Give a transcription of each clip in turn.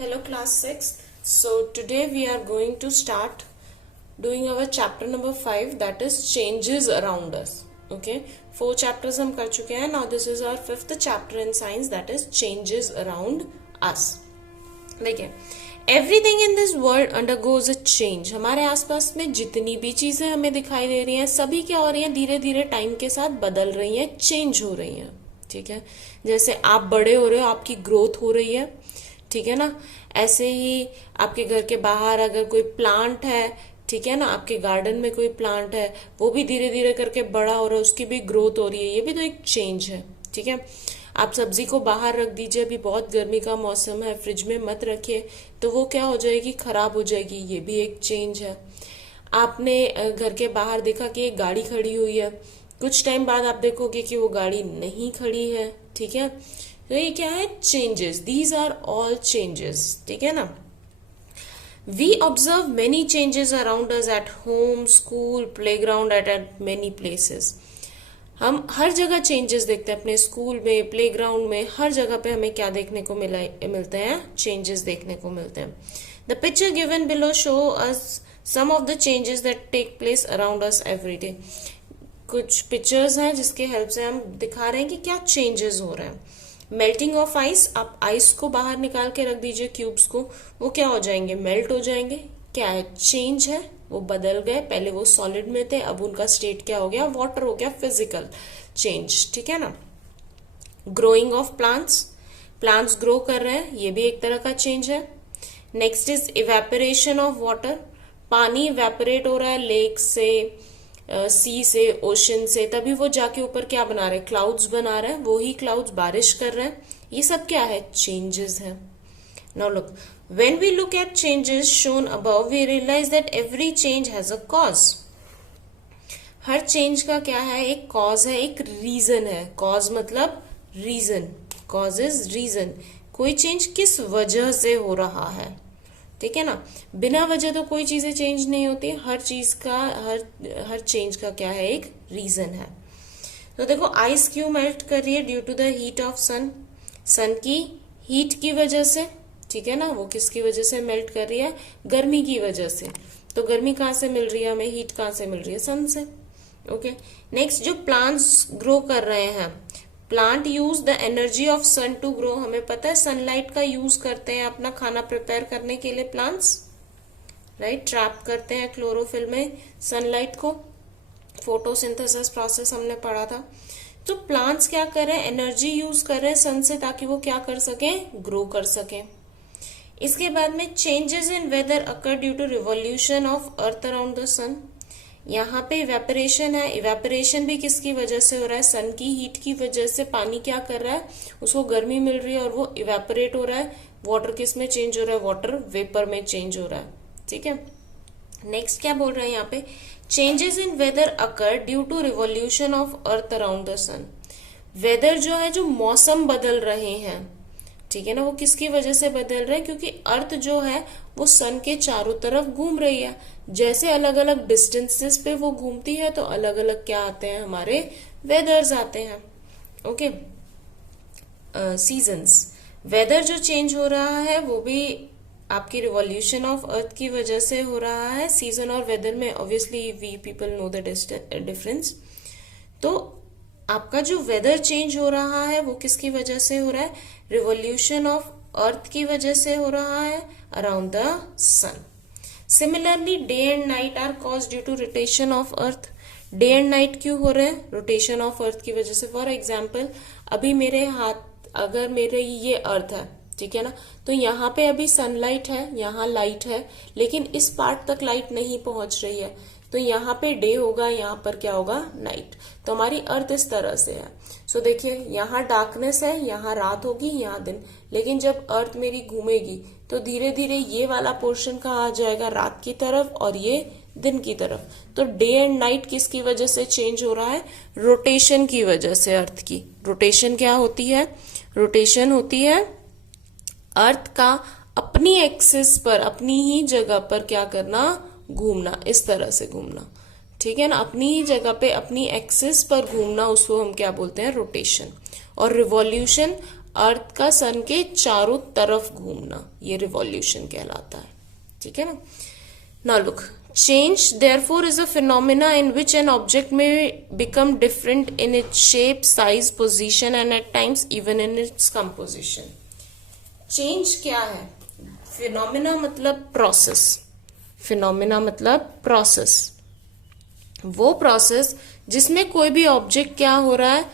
Hello class 6. So today we are going to start doing our chapter number 5, that is changes around us. Okay, 4 chapters हम कर चुके हैं. Now this is our 5th chapter in science, that is changes around us. देखिए, everything in this world undergoes a change. हमारे आसपास में जितनी भी चीजें हमें दिखाई दे रही हैं सभी क्या हो रही हैं, धीरे धीरे टाइम के साथ बदल रही हैं, चेंज हो रही हैं. ठीक है, जैसे आप बड़े हो रहे हो, आपकी ग्रोथ हो रही है. ठीक है ना, ऐसे ही आपके घर के बाहर अगर कोई प्लांट है, ठीक है ना, आपके गार्डन में कोई प्लांट है, वो भी धीरे धीरे करके बड़ा हो रहा है, उसकी भी ग्रोथ हो रही है, ये भी तो एक चेंज है. ठीक है, आप सब्जी को बाहर रख दीजिए, अभी बहुत गर्मी का मौसम है, फ्रिज में मत रखिए, तो वो क्या हो जाएगी, खराब हो जाएगी, ये भी एक चेंज है. आपने घर के बाहर देखा कि एक गाड़ी खड़ी हुई है, कुछ टाइम बाद आप देखोगे कि वो गाड़ी नहीं खड़ी है. ठीक है, तो ये क्या है, changes. These are all changes. ठीक है ना. We observe many changes around us at home, school, playground, at many places. हम हर जगह चेंजेस देखते हैं, अपने स्कूल में, प्लेग्राउंड में, हर जगह पे हमें क्या देखने को मिलते हैं, चेंजेस देखने को मिलते हैं. The picture given below show us some of the changes that take place around us every day. कुछ पिक्चर्स हैं जिसके हेल्प से हम दिखा रहे हैं कि क्या चेंजेस हो रहे हैं. मेल्टिंग ऑफ आइस, आप आइस को बाहर निकाल के रख दीजिए, क्यूब्स को, वो क्या हो जाएंगे, मेल्ट हो जाएंगे. क्या है, चेंज है, वो बदल गए. पहले वो सॉलिड में थे, अब उनका स्टेट क्या हो गया, वाटर हो गया, फिजिकल चेंज. ठीक है ना. Growing of plants, plants grow कर रहे हैं, ये भी एक तरह का चेंज है. Next is evaporation of water, पानी इवेपोरेट हो रहा है लेक से, सी से, ओशन से, तभी वो जाके ऊपर क्या बना रहे, क्लाउड्स बना रहे हैं, वो ही क्लाउड्स बारिश कर रहे हैं. ये सब क्या है, चेंजेस है. Now look, when we look at changes shown above, we realize that every change has a cause. Her change का क्या है, एक कॉज है, एक रीजन है. कॉज मतलब रीजन, कॉज इज रीजन. कोई चेंज किस वजह से हो रहा है. ठीक है ना, बिना वजह तो कोई चीजें चेंज नहीं होती. हर चीज का, हर चेंज का क्या है, एक रीजन है. तो देखो, आइस क्यों मेल्ट कर रही है, due to the heat of sun. Sun की हीट की वजह से. ठीक है ना, वो किसकी वजह से मेल्ट कर रही है, गर्मी की वजह से. तो गर्मी कहाँ से मिल रही है हमें, हीट कहाँ से मिल रही है, सन से. ओके, नेक्स्ट, जो प्लांट्स ग्रो कर रहे हैं, plant use the energy of sun to grow. हमें पता है सनलाइट का यूज करते हैं अपना खाना प्रिपेयर करने के लिए प्लांट्स, राइट. ट्रैप करते हैं क्लोरोफिल में सनलाइट को, फोटोसिंथेसिस प्रोसेस हमने पढ़ा था. तो प्लांट्स क्या कर रहे हैं, एनर्जी यूज कर रहे हैं सन से, ताकि वो क्या कर सकें, ग्रो कर सकें. इसके बाद में changes in weather occur due to revolution of earth around the sun. यहाँ पे इवेपोरेशन है, इवेपोरेशन भी किसकी वजह से हो रहा है, सन की हीट की वजह से. पानी क्या कर रहा है, उसको गर्मी मिल रही है और वो इवेपोरेट हो रहा है. वाटर किस में चेंज हो रहा है, वाटर वेपर में चेंज हो रहा है. ठीक है. नेक्स्ट क्या बोल रहे हैं यहाँ पे, changes in weather occur due to revolution of earth around the sun. Weather जो है, जो मौसम बदल रहे हैं, ठीक है ना, वो किसकी वजह से बदल रहे हैं, क्योंकि अर्थ जो है वो सन के चारों तरफ घूम रही है. जैसे अलग अलग डिस्टेंसेस पे वो घूमती है, तो अलग अलग क्या आते हैं, हमारे वेदर्स आते हैं. Okay, seasons. वेदर जो चेंज हो रहा है वो भी आपकी रिवॉल्यूशन ऑफ अर्थ की वजह से हो रहा है. सीजन और वेदर में obviously we people know the difference. तो आपका जो वेदर चेंज हो रहा है वो किसकी वजह से हो रहा है, रिवॉल्यूशन ऑफ अर्थ की वजह से हो रहा है around the sun. Similarly day and night are caused due to rotation of earth. Day and night क्यों हो रहे हैं, रोटेशन ऑफ अर्थ की वजह से. फॉर एग्जाम्पल, अभी मेरे हाथ, अगर मेरे ये अर्थ है, ठीक है ना, तो यहाँ पे अभी सनलाइट है, यहाँ लाइट है, लेकिन इस पार्ट तक लाइट नहीं पहुंच रही है, तो यहाँ पे डे होगा, यहाँ पर क्या होगा, नाइट. तो हमारी अर्थ इस तरह से है. सो देखिए, यहाँ डार्कनेस है, यहाँ रात होगी, यहाँ दिन. लेकिन जब अर्थ मेरी घूमेगी तो धीरे धीरे ये वाला पोर्शन कहाँ आ जाएगा, रात की तरफ, और ये दिन की तरफ. तो डे एंड नाइट किसकी वजह से चेंज हो रहा है, रोटेशन की वजह से. अर्थ की रोटेशन क्या होती है, रोटेशन होती है अर्थ का अपनी एक्सिस पर, अपनी ही जगह पर क्या करना, घूमना, इस तरह से घूमना. ठीक है ना, अपनी ही जगह पे अपनी एक्सिस पर घूमना, उसको हम क्या बोलते हैं, रोटेशन. और रिवॉल्यूशन अर्थ का सन के चारों तरफ घूमना, ये रिवॉल्यूशन कहलाता है। ठीक है ना। Now look, change therefore is a phenomena in which an object may become different in its shape, size, position and at times even in its composition. Change क्या है? Phenomena मतलब process, phenomena मतलब process, वो process जिसमें कोई भी object क्या हो रहा है,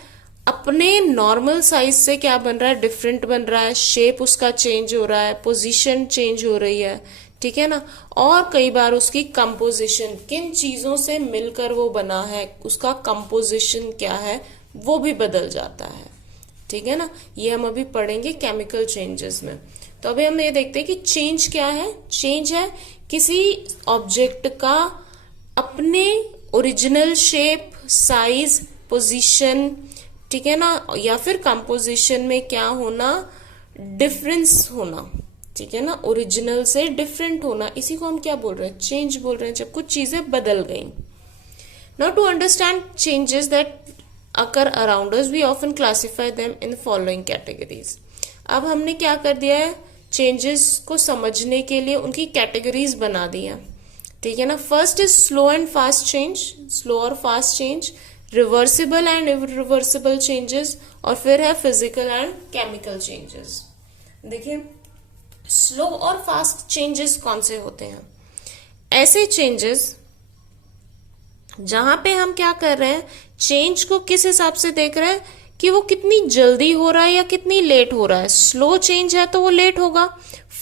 अपने नॉर्मल साइज से क्या बन रहा है, डिफरेंट बन रहा है, शेप उसका चेंज हो रहा है, पोजीशन चेंज हो रही है, ठीक है ना। और कई बार उसकी कंपोजिशन, किन चीजों से मिलकर वो बना है, उसका कंपोजिशन क्या है, वो भी बदल जाता है। ठीक है ना। ये हम अभी पढ़ेंगे केमिकल चेंजेस में। तो अभी हम ये देखते हैं कि चेंज क्या है। चेंज है किसी ऑब्जेक्ट का अपने ओरिजिनल शेप, साइज, पोजीशन, ठीक है ना, या फिर कंपोजिशन में क्या होना, डिफरेंस होना। ठीक है ना, ओरिजिनल से डिफरेंट होना, इसी को हम क्या बोल रहे हैं, चेंज बोल रहे हैं, जब कुछ चीजें बदल गई। Now to understand changes that occur around us we often classify them in following categories. अब हमने क्या कर दिया है, चेंजेस को समझने के लिए उनकी कैटेगरीज बना दी है। ठीक है ना। First is slow and fast change, slow और fast change, reversible and irreversible changes, और फिर है फिजिकल एंड केमिकल चेंजेस। देखिए स्लो और फास्ट चेंजेस कौन से होते हैं, ऐसे चेंजेस जहां पे हम क्या कर रहे हैं, चेंज को किस हिसाब से देख रहे हैं कि वो कितनी जल्दी हो रहा है या कितनी लेट हो रहा है। स्लो चेंज है तो वो लेट होगा,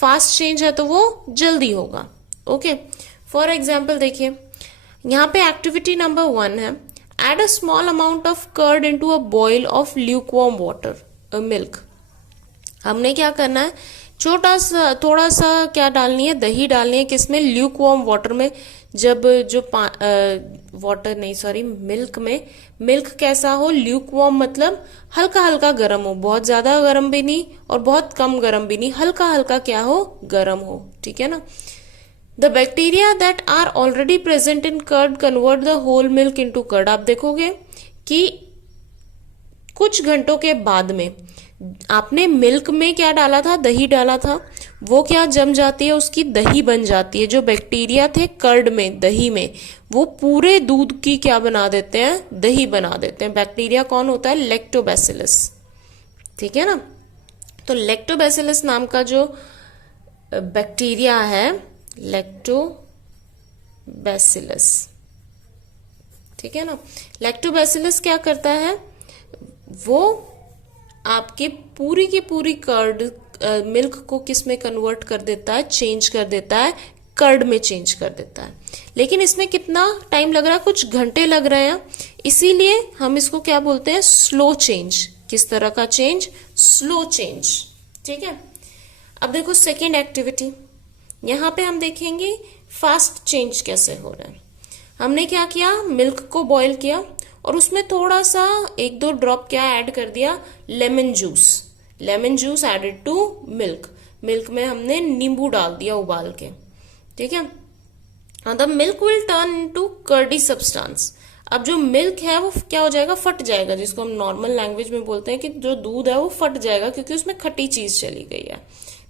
फास्ट चेंज है तो वो जल्दी होगा। ओके, फॉर एग्जाम्पल देखिए यहाँ पे एक्टिविटी नंबर 1 है, add a small amount of curd into a boil of lukewarm water milk. हमने क्या करना है, छोटा सा थोड़ा सा क्या डालनी है, दही डालनी है, किसमें, ल्यूकवार्म वाटर में। जब जो वाटर नहीं सॉरी मिल्क में, मिल्क कैसा हो, ल्यूकवार्म मतलब हल्का हल्का गर्म हो, बहुत ज्यादा गर्म भी नहीं और बहुत कम गर्म भी नहीं, हल्का हल्का क्या हो, गर्म हो। ठीक है ना। The bacteria that are already present in curd convert the whole milk into curd. आप देखोगे कि कुछ घंटों के बाद में आपने मिल्क में क्या डाला था, दही डाला था, वो क्या जम जाती है, उसकी दही बन जाती है। जो बैक्टीरिया थे कर्ड में, दही में, वो पूरे दूध की क्या बना देते हैं, दही बना देते हैं। बैक्टीरिया कौन होता है, लैक्टोबैसिलस। ठीक है ना। तो लैक्टोबैसिलस नाम का जो बैक्टीरिया है, लैक्टोबैसिलस, ठीक है ना। लैक्टोबैसिलस क्या करता है, वो आपके पूरी की पूरी कर्ड मिल्क को किस में कन्वर्ट कर देता है, चेंज कर देता है, कर्ड में चेंज कर देता है। लेकिन इसमें कितना टाइम लग रहा है, कुछ घंटे लग रहे हैं, इसीलिए हम इसको क्या बोलते हैं, स्लो चेंज। किस तरह का चेंज, स्लो चेंज। ठीक है। अब देखो सेकेंड एक्टिविटी, यहां पे हम देखेंगे फास्ट चेंज कैसे हो रहा है। हमने क्या किया, मिल्क को बॉईल किया और उसमें थोड़ा सा 1-2 ड्रॉप क्या ऐड कर दिया, lemon juice. Lemon juice added to milk, milk में हमने नींबू डाल दिया उबाल के। ठीक है। The milk will turn into curdy substance. अब जो मिल्क है वो क्या हो जाएगा, फट जाएगा, जिसको हम नॉर्मल लैंग्वेज में बोलते हैं कि जो दूध है वो फट जाएगा, क्योंकि उसमें खट्टी चीज चली गई है।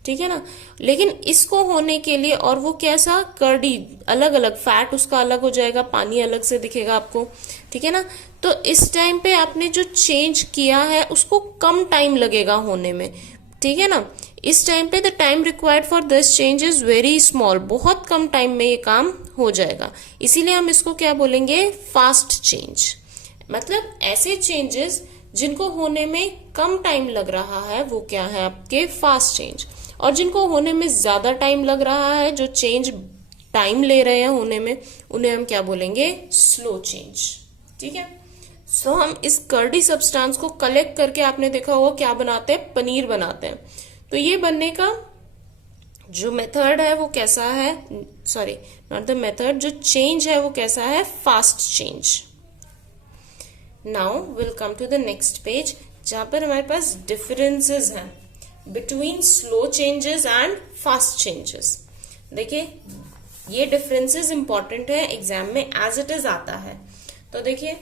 ठीक है ना। लेकिन इसको होने के लिए, और वो कैसा, कर्डी, अलग अलग, फैट उसका अलग हो जाएगा, पानी अलग से दिखेगा आपको। ठीक है ना। तो इस टाइम पे आपने जो चेंज किया है उसको कम टाइम लगेगा होने में। ठीक है ना। इस टाइम पे the time required for this change is very small, बहुत कम टाइम में ये काम हो जाएगा, इसीलिए हम इसको क्या बोलेंगे, फास्ट चेंज। मतलब ऐसे चेंजेस जिनको होने में कम टाइम लग रहा है वो क्या है, आपके फास्ट चेंज। और जिनको होने में ज्यादा टाइम लग रहा है, जो चेंज टाइम ले रहे हैं होने में, उन्हें हम क्या बोलेंगे, स्लो चेंज। ठीक है। सो हम इस कर्डी सब्सटेंस को कलेक्ट करके, आपने देखा होगा क्या बनाते हैं, पनीर बनाते हैं। तो ये बनने का जो मेथड है वो कैसा है, सॉरी नॉट द मेथड, जो चेंज है वो कैसा है, fast change. Now will come to the next page, जहां पर हमारे पास डिफरेंसेस हैं between slow changes and fast changes. देखिए ये डिफरेंसेस इंपॉर्टेंट है, एग्जाम में एज इट इज आता है। तो देखिए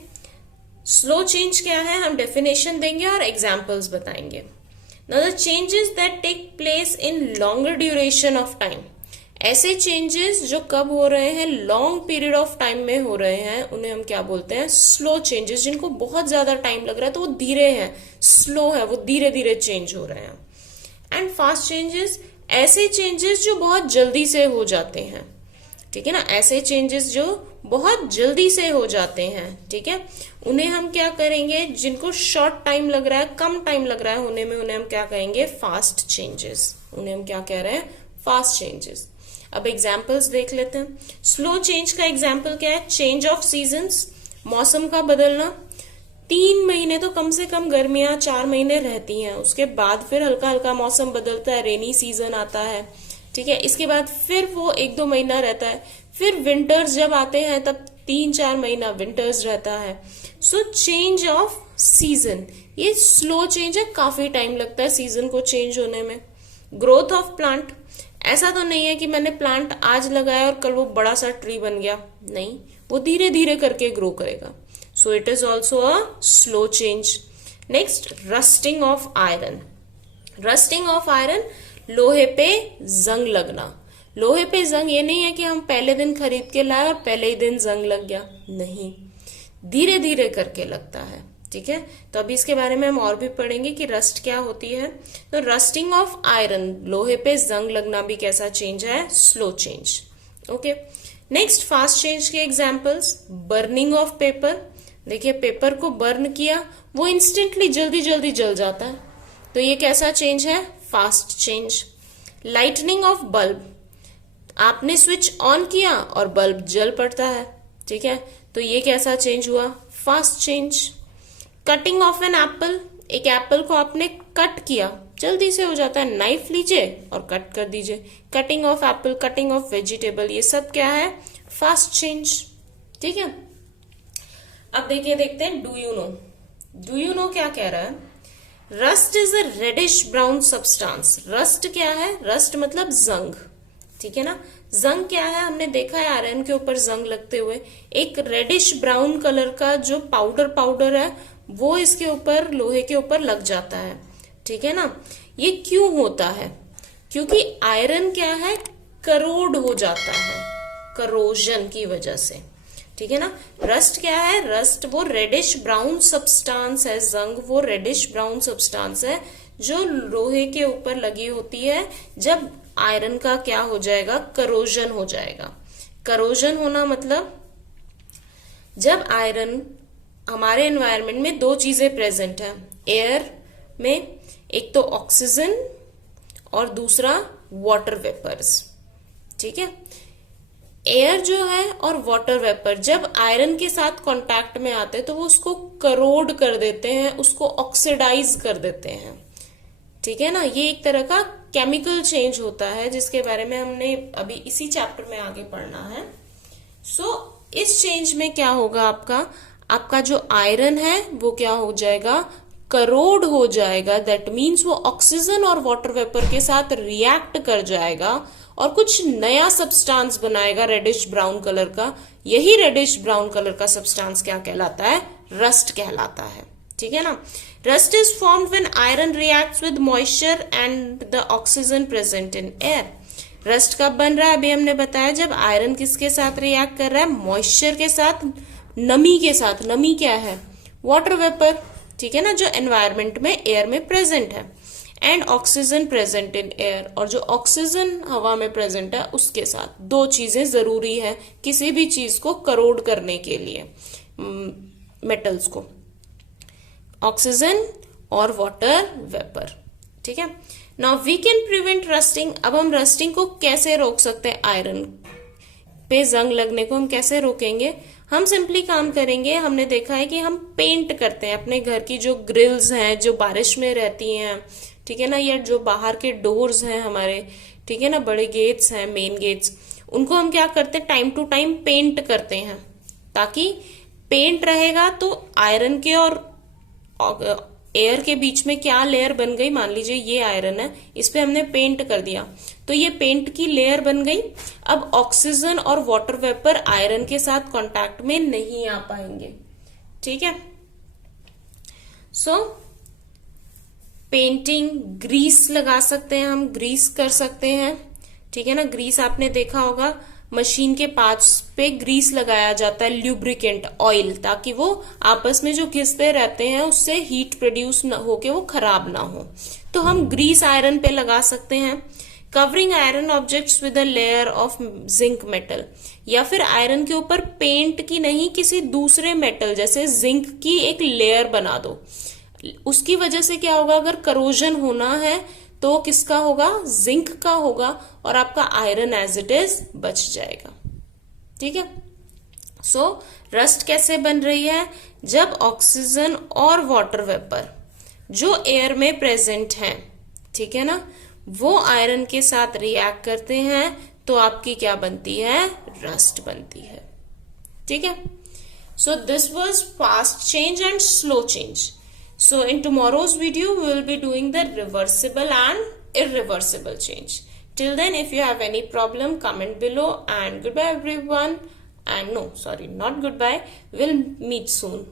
स्लो चेंज क्या है, हम डेफिनेशन देंगे और एग्जाम्पल्स बताएंगे। Now the changes that take place in longer duration of time, ऐसे चेंजेस जो कब हो रहे हैं, लॉन्ग पीरियड ऑफ टाइम में हो रहे हैं, उन्हें हम क्या बोलते हैं, स्लो चेंजेस। जिनको बहुत ज्यादा टाइम लग रहा है तो वो धीरे हैं, स्लो है, वो धीरे धीरे चेंज हो रहे हैं। एंड फास्ट चेंजेस, ऐसे चेंजेस जो बहुत जल्दी से हो जाते हैं, ठीक है ना, ऐसे चेंजेस जो बहुत जल्दी से हो जाते हैं, ठीक है, उन्हें हम क्या करेंगे, जिनको शॉर्ट टाइम लग रहा है, कम टाइम लग रहा है होने में, उन्हें हम क्या कहेंगे, फास्ट चेंजेस। उन्हें हम क्या कह रहे हैं, फास्ट चेंजेस। अब एग्जाम्पल्स देख लेते हैं। स्लो चेंज का एग्जाम्पल क्या है, चेंज ऑफ सीजन्स, मौसम का बदलना। 3 महीने तो कम से कम गर्मियां 4 महीने रहती हैं, उसके बाद फिर हल्का हल्का मौसम बदलता है, रेनी सीजन आता है, ठीक है, इसके बाद फिर वो 1-2 महीना रहता है, फिर विंटर्स जब आते हैं तब 3-4 महीना विंटर्स रहता है। सो चेंज ऑफ सीजन, ये स्लो चेंज है, काफी टाइम लगता है सीजन को चेंज होने में। ग्रोथ ऑफ प्लांट, ऐसा तो नहीं है कि मैंने प्लांट आज लगाया और कल वो बड़ा सा ट्री बन गया, नहीं, वो धीरे धीरे करके ग्रो करेगा। So it is also a slow change. Next, rusting of iron. Rusting of iron, लोहे पे जंग लगना। लोहे पे जंग ये नहीं है कि हम पहले दिन खरीद के लाए और पहले ही दिन जंग लग गया, नहीं, धीरे धीरे करके लगता है, ठीक है। तो अभी इसके बारे में हम और भी पढ़ेंगे कि रस्ट क्या होती है। तो रस्टिंग ऑफ आयरन, लोहे पे जंग लगना भी कैसा चेंज है, slow change. Okay, next, fast change के एग्जांपल्स। बर्निंग ऑफ पेपर, देखिए पेपर को बर्न किया, वो इंस्टेंटली जल्दी जल्दी जल जाता है, तो ये कैसा चेंज है, fast change. Lightning of bulb, आपने स्विच ऑन किया और बल्ब जल पड़ता है, ठीक है, तो ये कैसा चेंज हुआ, fast change. Cutting of an apple, एक एप्पल को आपने कट किया, जल्दी से हो जाता है, नाइफ लीजिए और कट कर दीजिए। Cutting of Apple, cutting of vegetable, ये सब क्या है, फास्ट चेंज, ठीक है। अब देखिए, देखते हैं do you know. Do you know क्या कह रहा है, rust is a reddish brown substance. Rust क्या है, रस्ट मतलब जंग, ठीक है ना। जंग क्या है, हमने देखा है आयरन के ऊपर जंग लगते हुए, एक रेडिश ब्राउन कलर का जो पाउडर है वो इसके ऊपर, लोहे के ऊपर लग जाता है, ठीक है ना। ये क्यों होता है, क्योंकि आयरन क्या है, करोड हो जाता है, करोजन की वजह से, ठीक है ना। रस्ट क्या है, रस्ट वो रेडिश ब्राउन सब्सटेंस है, जंग वो रेडिश ब्राउन सब्सटेंस है जो लोहे के ऊपर लगी होती है जब आयरन का क्या हो जाएगा, करोजन हो जाएगा। करोजन होना मतलब जब आयरन, हमारे एनवायरनमेंट में 2 चीजें प्रेजेंट है एयर में, एक तो ऑक्सीजन और दूसरा वाटर वेपर्स, ठीक है। एयर जो है और वाटर वेपर जब आयरन के साथ कांटेक्ट में आते हैं तो वो उसको करोड कर देते हैं, उसको ऑक्सीडाइज कर देते हैं, ठीक है ना। ये एक तरह का केमिकल चेंज होता है जिसके बारे में हमने अभी इसी चैप्टर में आगे पढ़ना है। सो इस चेंज में क्या होगा, आपका जो आयरन है वो क्या हो जाएगा, करोड हो जाएगा। दैट मीन्स वो ऑक्सीजन और वाटर वेपर के साथ रिएक्ट कर जाएगा और कुछ नया सब्सटेंस बनाएगा रेडिश ब्राउन कलर का। यही रेडिश ब्राउन कलर का सब्सटेंस क्या कहलाता है, रस्ट कहलाता है, ठीक है ना। Rust is formed when iron reacts with moisture and the oxygen present in air. Rust कब बन रहा है, अभी हमने बताया, जब आयरन किसके साथ रिएक्ट कर रहा है, मॉइस्चर के साथ, नमी के साथ। नमी क्या है, वाटर वेपर, ठीक है ना, जो एनवायरमेंट में एयर में प्रेजेंट है, and oxygen present in air, और जो ऑक्सीजन हवा में प्रेजेंट है उसके साथ। 2 चीजें जरूरी है किसी भी चीज को करोड करने के लिए, मेटल्स को, ऑक्सीजन और वाटर वेपर, ठीक है। Now we can prevent rusting. अब हम रस्टिंग को कैसे रोक सकते हैं, आयरन पे जंग लगने को हम कैसे रोकेंगे, हम सिंपली काम करेंगे। हमने देखा है कि हम पेंट करते हैं अपने घर की जो ग्रिल्स हैं जो बारिश में रहती हैं, ठीक है ना, या जो बाहर के डोर्स हैं हमारे, ठीक है ना, बड़े गेट्स हैं, मेन गेट्स, उनको हम क्या करते हैं, टाइम टू टाइम पेंट करते हैं, ताकि पेंट रहेगा तो आयरन के और एयर के बीच में क्या लेयर बन गई, मान लीजिए ये आयरन है, इस पे हमने पेंट कर दिया तो ये पेंट की लेयर बन गई। अब ऑक्सीजन और वाटर वेपर आयरन के साथ कांटेक्ट में नहीं आ पाएंगे, ठीक है। सो पेंटिंग, ग्रीस लगा सकते हैं, हम ग्रीस कर सकते हैं, ठीक है ना। ग्रीस आपने देखा होगा, मशीन के पार्ट्स पे ग्रीस लगाया जाता है, ल्यूब्रिकेंट ऑयल, ताकि वो आपस में जो घिसते रहते हैं उससे हीट प्रोड्यूस न होके वो खराब ना हो। तो हम ग्रीस आयरन पे लगा सकते हैं। Covering iron objects with a layer of zinc metal, या फिर आयरन के ऊपर पेंट की नहीं, किसी दूसरे मेटल जैसे जिंक की एक लेयर बना दो। उसकी वजह से क्या होगा, अगर करोजन होना है तो किसका होगा, जिंक का होगा, और आपका आयरन एज इट इज बच जाएगा, ठीक है। सो रस्ट कैसे बन रही है, जब ऑक्सीजन और वाटर वेपर जो एयर में प्रेजेंट हैं, ठीक है ना, वो आयरन के साथ रिएक्ट करते हैं तो आपकी क्या बनती है, रस्ट बनती है, ठीक है। So this was fast change and slow change. So in tomorrow's video, we will be doing the reversible and irreversible change. Till then, if you have any problem, comment below, and goodbye everyone. And no, sorry, not goodbye. We'll meet soon.